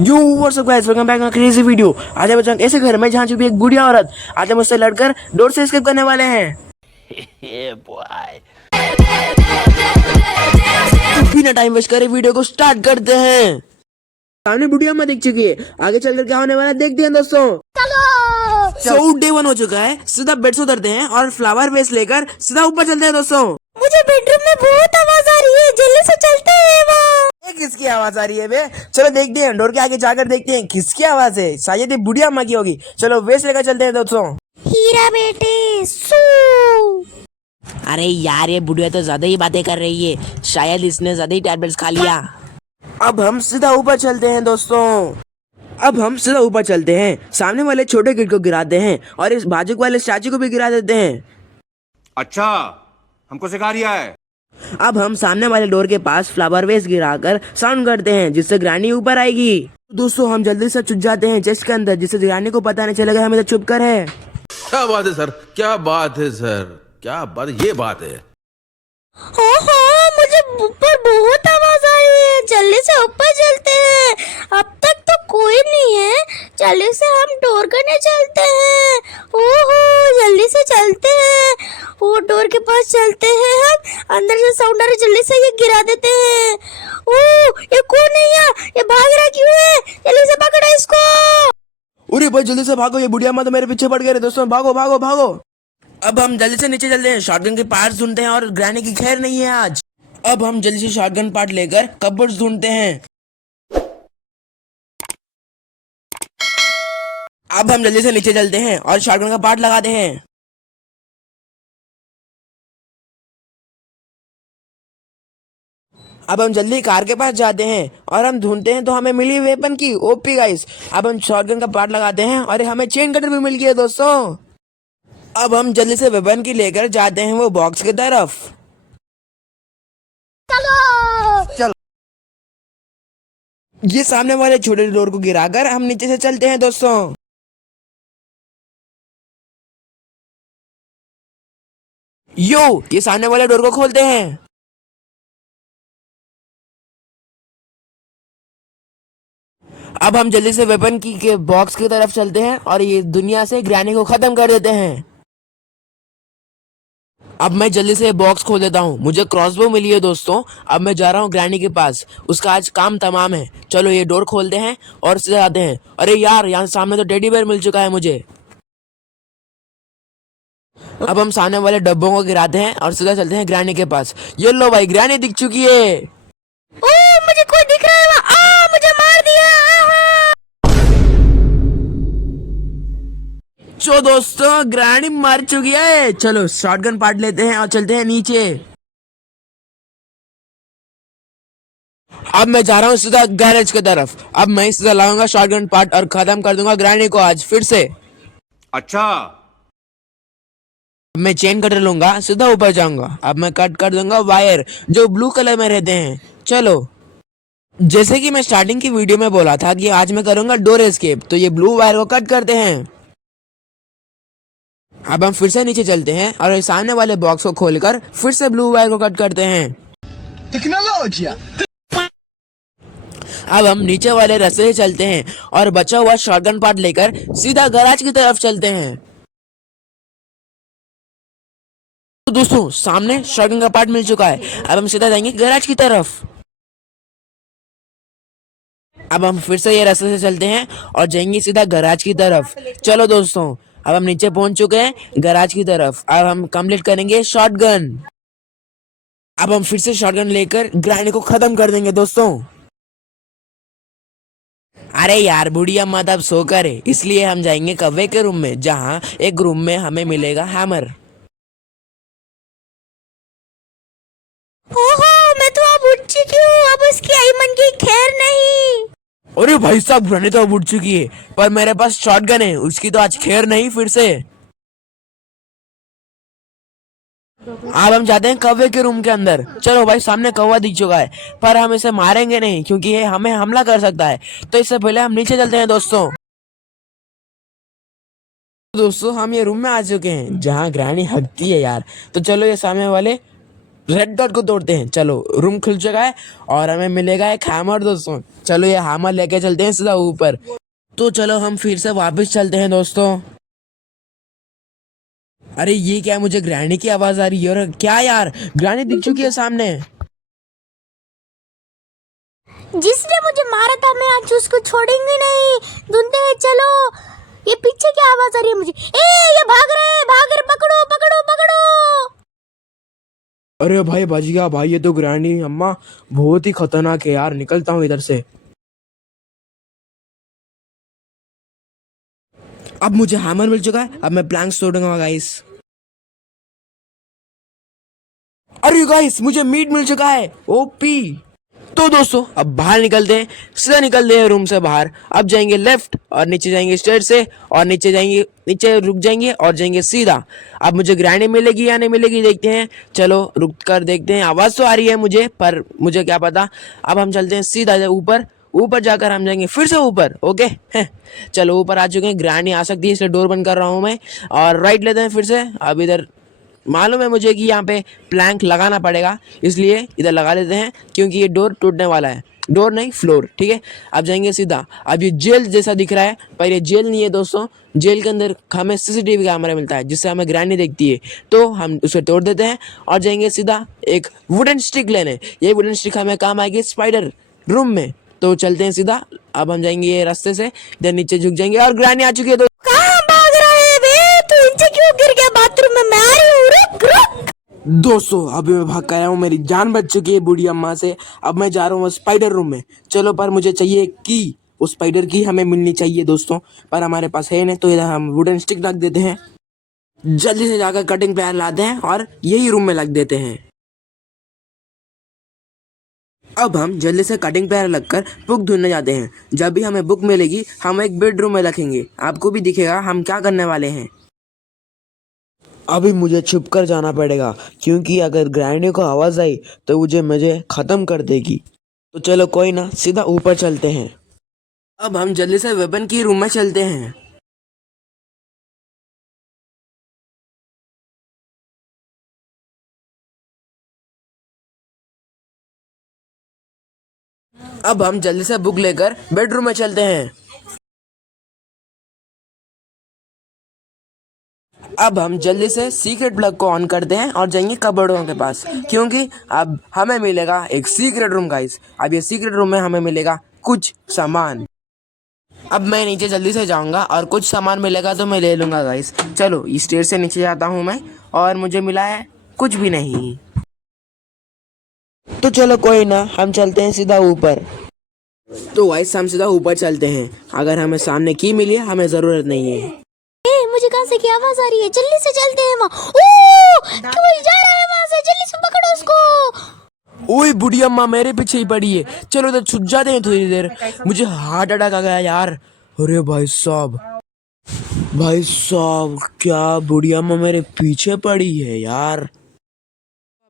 You what's up guys, welcome back to crazy video. आज हम बच्चों ऐसे घर में जहाँ छुपी एक बुढ़िया औरत, आज हम उससे लड़कर डोर से एस्केप करने वाले हैं। तो बिना टाइम वेस्ट करे वीडियो को स्टार्ट करते हैं। सामने बुढ़िया अम्मा दिख चुकी है, आगे चलकर क्या होने वाला है देखते हैं दोस्तों। चलो डे 1 हो चुका है, सीधा बेड से उतरते हैं और फ्लावर वेस लेकर सीधा ऊपर चलते हैं दोस्तों। मुझे बेडरूम में बहुत आवाज आ रही है, जल्दी से चलते हैं वहाँ। ये किसकी आवाज आ रही है बे? चलो देखते हैं, डोर के आगे जाकर देखते हैं किसकी आवाज है। शायद ये बुढ़िया अम्मा की होगी। चलो वेस लेकर चलते हैं दोस्तों। हीरा बेटे सू। अरे यार, ये बुढ़िया तो ज्यादा ही बातें कर रही है, शायद इसने ज्यादा ही टैबलेट्स खा लिया। अब हम सीधा ऊपर चलते हैं दोस्तों। अब हम सीधा ऊपर चलते हैं, सामने वाले छोटे किड को गिराते हैं और इस बाजू वाले स्टैचू को भी गिरा देते हैं। अच्छा, हमको सिखा रिया है। अब हम सामने वाले डोर के पास फ्लावर वेस गिराकर साउंड करते हैं, जिससे ग्रैनी ऊपर आएगी। दोस्तों हम जल्दी से छुप जाते हैं चेस्ट के अंदर, जिससे ग्रैनी को पता नहीं चलेगा हमें तो छुप कर है। क्या बात है सर, क्या बात है सर, क्या बात, ये बात है। हाँ, मुझे ऊपर बहुत आवाज आ रही है, जल्दी से ऊपर चलते हैं। अब तक तो कोई नहीं है, जल्दी से हम डोर करने चलते हैं। ओहो, जल्दी से चलते हैं, वो डोर के पास चलते हैं। हम अंदर से साउंड आ रहा है, जल्दी से ये गिरा देते हैं। ओह, ये कौन है ये भाग रहा क्यों है? जल्दी से पकड़ो इसको। अरे भाई जल्दी से भागो, ये बुढ़िया माँ तो मेरे पीछे पड़ गए दोस्तों। भागो भागो भागो। अब हम जल्दी से नीचे चलते हैं, शॉटगन के पार्ट्स ढूंढते हैं और ग्रैनी की खैर नहीं है आज। अब हम जल्दी से शॉटगन पार्ट लेकर कपबोर्ड्स ढूंढते हैं। अब हम जल्दी से नीचे चलते हैं और शॉटगन का पार्ट लगाते हैं। अब हम जल्दी कार के पास जाते हैं और हम ढूंढते हैं तो हमें मिली वेपन की ओपी गाइस। अब हम शॉटगन का पार्ट लगाते हैं और हमें चेन कटर भी मिल गया दोस्तों। अब हम जल्दी से वेपन की लेकर जाते हैं वो बॉक्स की तरफ। चलो ये सामने वाले छोटे डोर को गिराकर हम नीचे से चलते हैं दोस्तों। यो ये सामने वाले डोर को खोलते हैं। अब हम जल्दी से वेपन की के बॉक्स की तरफ चलते हैं और ये दुनिया से ग्रैनी को खत्म कर देते हैं। अब मैं जल्दी से बॉक्स खोल देता हूँ, मुझे क्रॉसबो मिली है दोस्तों। अब मैं जा रहा हूँ ग्रैनी के पास, उसका आज काम तमाम है। चलो ये डोर खोलते हैं और सीधे आते हैं। अरे यार, यहाँ सामने तो टेडी बेयर मिल चुका है मुझे। अब हम सामने वाले डब्बों को गिराते हैं और सीधा चलते हैं ग्रैनी के पास। ये लो भाई, ग्रैनी दिख चुकी है। ओह, मुझे कोई दिख रहा है वहाँ। मुझे मार दिया। जो दोस्तों ग्रैनी मर चुकी है। चलो शॉटगन पार्ट लेते हैं और चलते हैं नीचे। अब मैं जा रहा हूँ सीधा गैरेज की तरफ। अब मैं सीधा लाऊंगा शॉटगन पार्ट और खत्म कर दूंगा ग्रैनी को आज फिर से। अच्छा, अब मैं चेन कटर लूंगा, सीधा ऊपर जाऊंगा। अब मैं कट कर दूंगा वायर जो ब्लू कलर में रहते हैं। चलो जैसे कि मैं स्टार्टिंग की वीडियो में बोला था कि आज मैं करूंगा डोर एस्केप, तो ये ब्लू वायर को कट करते हैं। अब हम फिर से नीचे चलते हैं और सामने वाले बॉक्स को खोलकर फिर से ब्लू वायर को कट करते हैं। टेक्नोलॉजी। अब हम नीचे वाले रास्ते से चलते हैं और बचा हुआ शॉटगन पार्ट लेकर सीधा गैराज की तरफ चलते हैं। तो दोस्तों सामने शॉटगन का पार्ट मिल चुका है। अब हम सीधा जाएंगे गैराज की तरफ। अब हम फिर से ये रास्ते से चलते हैं और जाएंगे सीधा गैराज की तरफ। चलो दोस्तों अब हम नीचे पहुंच चुके हैं गैराज की तरफ। अब हम कंप्लीट करेंगे शॉटगन। अब हम फिर से शॉटगन लेकर ग्रैनी को खत्म कर देंगे दोस्तों। अरे यार, बुढ़िया माँ अब सोकर है, इसलिए हम जाएंगे कव्वे के रूम में, जहाँ एक रूम में हमें मिलेगा हैमर। ओहो, मैं तो अब उठ चुकी हूँ, अब उसकी आई मन की खैर नहीं। अरे भाई साहब, ग्रैनी तो अब उठ चुकी है, पर मेरे पास शॉटगन है, उसकी तो आज खैर नहीं फिर से। अब हम जाते हैं कौवे के रूम के अंदर। चलो भाई, सामने कौवा दिख चुका है, पर हम इसे मारेंगे नहीं क्योंकि ये हमें हमला कर सकता है। तो इससे पहले हम नीचे चलते हैं दोस्तों। हम ये रूम में आ चुके हैं जहाँ ग्रैनी हगती है यार। तो चलो ये सामने वाले रेड डॉट को तोड़ते हैं। चलो रूम खुल चुका है और हमें मिलेगा एक हैमर दोस्तों। चलो ये हैमर लेके चलते हैं सीधा ऊपर। तो चलो हम फिर से वापस चलते हैं दोस्तों। अरे ये क्या, मुझे ग्रैनी की आवाज आ रही है। और क्या यार, ग्रैनी दिख चुकी है सामने। जिसने मुझे मारा था मैं आज उसको छोड़ेंगे नहीं। ढूंढते हैं चलो। ये पीछे क्या आवाज आ रही है मुझे? ये भाग रहे, पकड़ो पकड़ो पकड़ो। अरे भाई बच गया भाई, ये तो ग्रैनी अम्मा बहुत ही खतरनाक है यार। निकलता हूँ इधर से। अब मुझे हैमर मिल चुका है, अब मैं प्लैंक्स तोड़ूंगा गाइस। अरे गाइस मुझे मीट मिल चुका है, ओपी। तो दोस्तों अब बाहर निकलते हैं, सीधा निकलते हैं रूम से बाहर। अब जाएंगे लेफ्ट और नीचे जाएंगे स्ट्रेट से, और नीचे जाएंगे, नीचे रुक जाएंगे और जाएंगे सीधा। अब मुझे ग्रैनी मिलेगी या नहीं मिलेगी देखते हैं। चलो रुक कर देखते हैं। आवाज तो आ रही है मुझे, पर मुझे क्या पता। अब हम चलते हैं सीधा ऊपर। ऊपर जाकर हम जाएंगे फिर से ऊपर। ओके चलो ऊपर आ चुके हैं। ग्रैनी आ सकती है इसलिए डोर बंद कर रहा हूँ मैं। और राइट लेते हैं फिर से। अब इधर मालूम है मुझे कि यहाँ पे प्लैंक लगाना पड़ेगा, इसलिए इधर लगा लेते हैं क्योंकि ये डोर टूटने वाला है। डोर नहीं, फ्लोर। ठीक है अब जाएंगे सीधा। अब ये जेल जैसा दिख रहा है, पर ये जेल नहीं है दोस्तों। जेल के अंदर हमें सीसीटीवी कैमरा मिलता है जिससे हमें ग्रैनी देखती है। तो हम उसे तोड़ देते हैं और जाएंगे सीधा एक वुडन स्टिक लेने। ये वुडन स्टिक हमें काम आएगी स्पाइडर रूम में। तो चलते हैं सीधा। अब हम जाएंगे ये रास्ते से, इधर नीचे झुक जाएंगे और ग्रैनी आ चुकी है। तो कहाँ भाग रहा है बे? तू नीचे क्यों गिर गया? बाथरूम में मैं आ रही हूँ, रुक रुक। दोस्तों अभी मैं भाग कर आया हूँ, मेरी जान बच चुकी है बूढ़ी अम्मा से। अब मैं जा रहा हूँ स्पाइडर रूम में। चलो पर मुझे चाहिए की, उस स्पाइडर की हमें मिलनी चाहिए दोस्तों, पर हमारे पास है नहीं। तो इधर हम वुडन स्टिक रख देते हैं। जल्दी से जाकर कटिंग प्लायर लाते हैं और यही रूम में लग देते हैं। अब हम जल्दी से कटिंग प्लायर लगकर बुक ढूंढने जाते हैं। जब भी हमें बुक मिलेगी हम एक बेडरूम में रखेंगे, आपको भी दिखेगा हम क्या करने वाले हैं। अभी मुझे छुप कर जाना पड़ेगा क्योंकि अगर ग्रैनी को आवाज आई तो मुझे खत्म कर देगी। तो चलो कोई ना, सीधा ऊपर चलते हैं। अब हम जल्दी से वेपन की रूम में चलते हैं। अब हम जल्दी से बुक लेकर बेडरूम में चलते हैं। अब हम जल्दी से सीक्रेट प्लग को ऑन करते हैं और जाएंगे कबर्डों के पास, क्योंकि अब हमें मिलेगा एक सीक्रेट रूम गाइस। अब ये सीक्रेट रूम में हमें मिलेगा कुछ सामान। अब मैं नीचे जल्दी से जाऊंगा और कुछ सामान मिलेगा तो मैं ले लूंगा गाइस। चलो इस स्टेज से नीचे जाता हूँ मैं, और मुझे मिला है कुछ भी नहीं। तो चलो कोई ना, हम चलते हैं सीधा ऊपर। तो गाइस हम सीधा ऊपर चलते हैं। अगर हमें सामने की मिली है हमें जरूरत नहीं है। मुझे कहाँ से की आवाज आ रही है? जल्दी से चलते हैं वहाँ। ओ कोई जा रहा है वहाँ से, जल्दी से पकड़ो उसको। ओए बुढ़ी अम्मा मेरे पीछे ही पड़ी है। चलो इधर छुप जाते हैं थोड़ी देर। मुझे हार्ट अटैक आ गया यार। अरे भाई साहब क्या बुढ़ी अम्मा मेरे पीछे पड़ी है यार। अब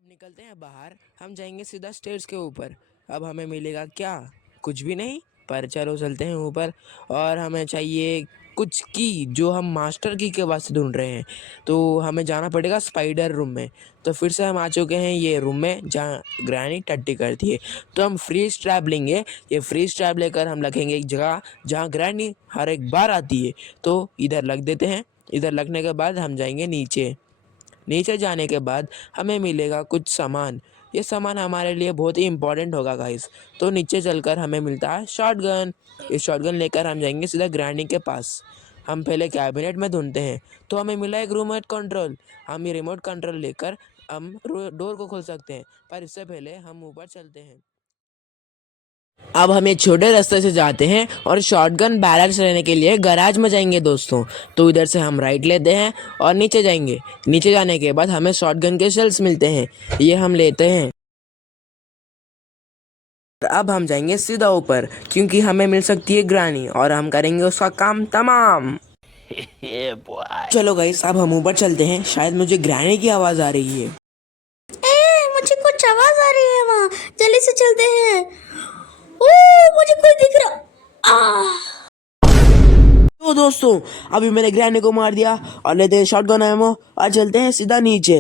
निकलते हैं बाहर। हम जाएंगे सीधा स्टेयर्स के ऊपर। अब हमें मिलेगा क्या? कुछ भी नहीं, पर चलो चलते हैं ऊपर। और हमें चाहिए कुछ की जो हम मास्टर की के वास्ते ढूंढ रहे हैं। तो हमें जाना पड़ेगा स्पाइडर रूम में। तो फिर से हम आ चुके हैं ये रूम में जहाँ ग्रैनी टट्टी करती है। तो हम फ्रीज ट्रैप लेंगे। ये फ्रीज ट्रैप लेकर हम रखेंगे एक जगह जहाँ ग्रैनी हर एक बार आती है। तो इधर लग देते हैं। इधर लगने के बाद हम जाएंगे नीचे। नीचे जाने के बाद हमें मिलेगा कुछ सामान। ये सामान हमारे लिए बहुत ही इंपॉर्टेंट होगा गाइस। तो नीचे चलकर हमें मिलता है शॉटगन। ये शॉटगन लेकर हम जाएंगे सीधा ग्रैनी के पास। हम पहले कैबिनेट में ढूंढते हैं। तो हमें मिला एक रिमोट कंट्रोल। हम ये रिमोट कंट्रोल लेकर हम डोर को खोल सकते हैं, पर इससे पहले हम ऊपर चलते हैं। अब हम एक छोटे रास्ते से जाते हैं और शॉटगन बैरल्स लेने के लिए गैराज में जाएंगे दोस्तों। तो इधर से हम राइट लेते हैं और नीचे जाएंगे। नीचे जाने के बाद हमें शॉटगन के शेल्स मिलते हैं, ये हम लेते हैं। अब हम जाएंगे सीधा ऊपर क्योंकि हमें मिल सकती है ग्रैनी और हम करेंगे उसका काम तमाम। चलो गाइस अब हम ऊपर चलते हैं। शायद मुझे ग्रैनी की आवाज आ रही है। मुझे कुछ आवाज आ रही है वहाँ, जल्दी से चलते हैं। ओ मुझे कोई दिख रहा। तो दोस्तों अभी मैंने ग्रैनी को मार दिया और लेते हैं शॉटगन एमो और चलते हैं सीधा नीचे।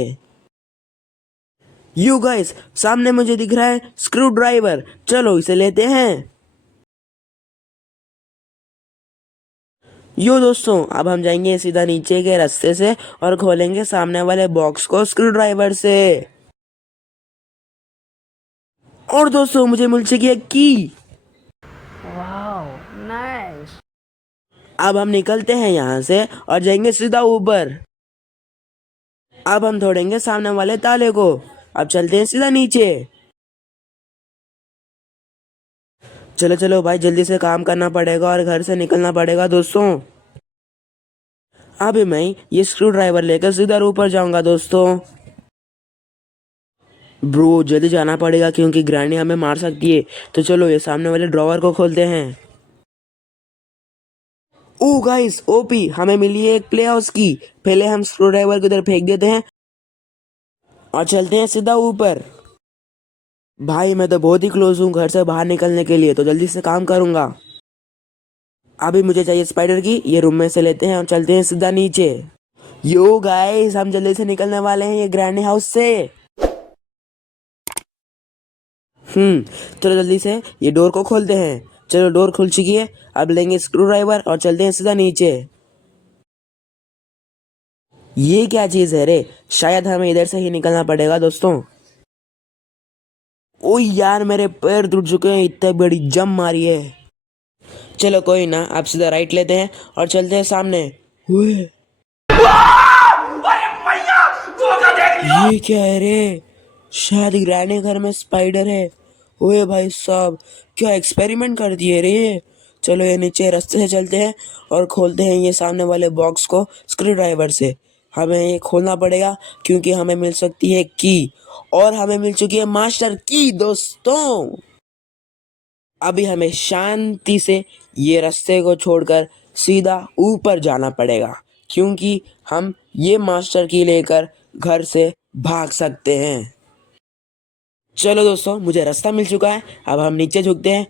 यू गाइस, सामने मुझे दिख रहा है स्क्रू ड्राइवर, चलो इसे लेते हैं। यो दोस्तों, अब हम जाएंगे सीधा नीचे के रास्ते से और खोलेंगे सामने वाले बॉक्स को स्क्रू ड्राइवर से। और दोस्तों, मुझे मिल चुकी है की। अब हम निकलते हैं यहाँ से और जाएंगे सीधा ऊपर। अब हम तोड़ेंगे सामने वाले ताले को। अब चलते हैं सीधा नीचे। चलो चलो भाई, जल्दी से काम करना पड़ेगा और घर से निकलना पड़ेगा दोस्तों। अभी मैं ये स्क्रू ड्राइवर लेकर सीधा ऊपर जाऊंगा दोस्तों। ब्रो, जल्दी जाना पड़ेगा क्योंकि ग्रैनी हमें मार सकती है। तो चलो ये सामने वाले ड्रॉवर को खोलते हैं। ओ गाइस, ओपी, हमें मिली है एक प्ले हाउस की। पहले हम स्क्रू ड्राइवर को इधर फेंक देते हैं और चलते हैं सीधा ऊपर। भाई मैं तो बहुत ही क्लोज हूँ घर से बाहर निकलने के लिए, तो जल्दी से काम करूंगा। अभी मुझे चाहिए स्पाइडर की, ये रूम में से लेते हैं और चलते हैं सीधा नीचे। यो गाइस, हम जल्दी से निकलने वाले हैं ये ग्रैनी हाउस से। चलो जल्दी से ये डोर को खोलते हैं। चलो, डोर खुल चुकी है। अब लेंगे स्क्रू ड्राइवर और चलते हैं सीधा नीचे। ये क्या चीज है रे? शायद हमें इधर से ही निकलना पड़ेगा दोस्तों। ओ यार, मेरे पैर टूट चुके हैं, इतनी बड़ी जम मारी है। चलो कोई ना, आप सीधा राइट लेते हैं और चलते हैं सामने। ओए, ये क्या है रे? शायद ग्रैनी घर में स्पाइडर है। ओए भाई साहब, क्या एक्सपेरिमेंट कर दिए रे ये। चलो ये नीचे रास्ते से चलते हैं और खोलते हैं ये सामने वाले बॉक्स को स्क्रू ड्राइवर से। हमें ये खोलना पड़ेगा क्योंकि हमें मिल सकती है की, और हमें मिल चुकी है मास्टर की दोस्तों। अभी हमें शांति से ये रास्ते को छोड़कर सीधा ऊपर जाना पड़ेगा क्योंकि हम ये मास्टर की लेकर घर से भाग सकते हैं। चलो दोस्तों, मुझे रास्ता मिल चुका है। अब हम नीचे झुकते हैं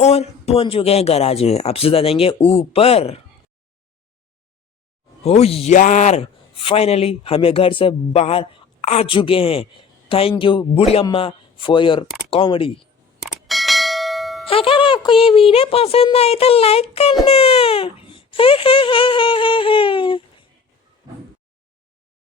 और पहुंच चुके हैं गैराज में। अब सीधा जाएंगे ऊपर। ओ यार, फाइनली हम ये घर से बाहर आ चुके हैं। थैंक यू बूढ़ी अम्मा फॉर योर कॉमेडी। अगर आपको ये वीडियो पसंद आए तो लाइक करना।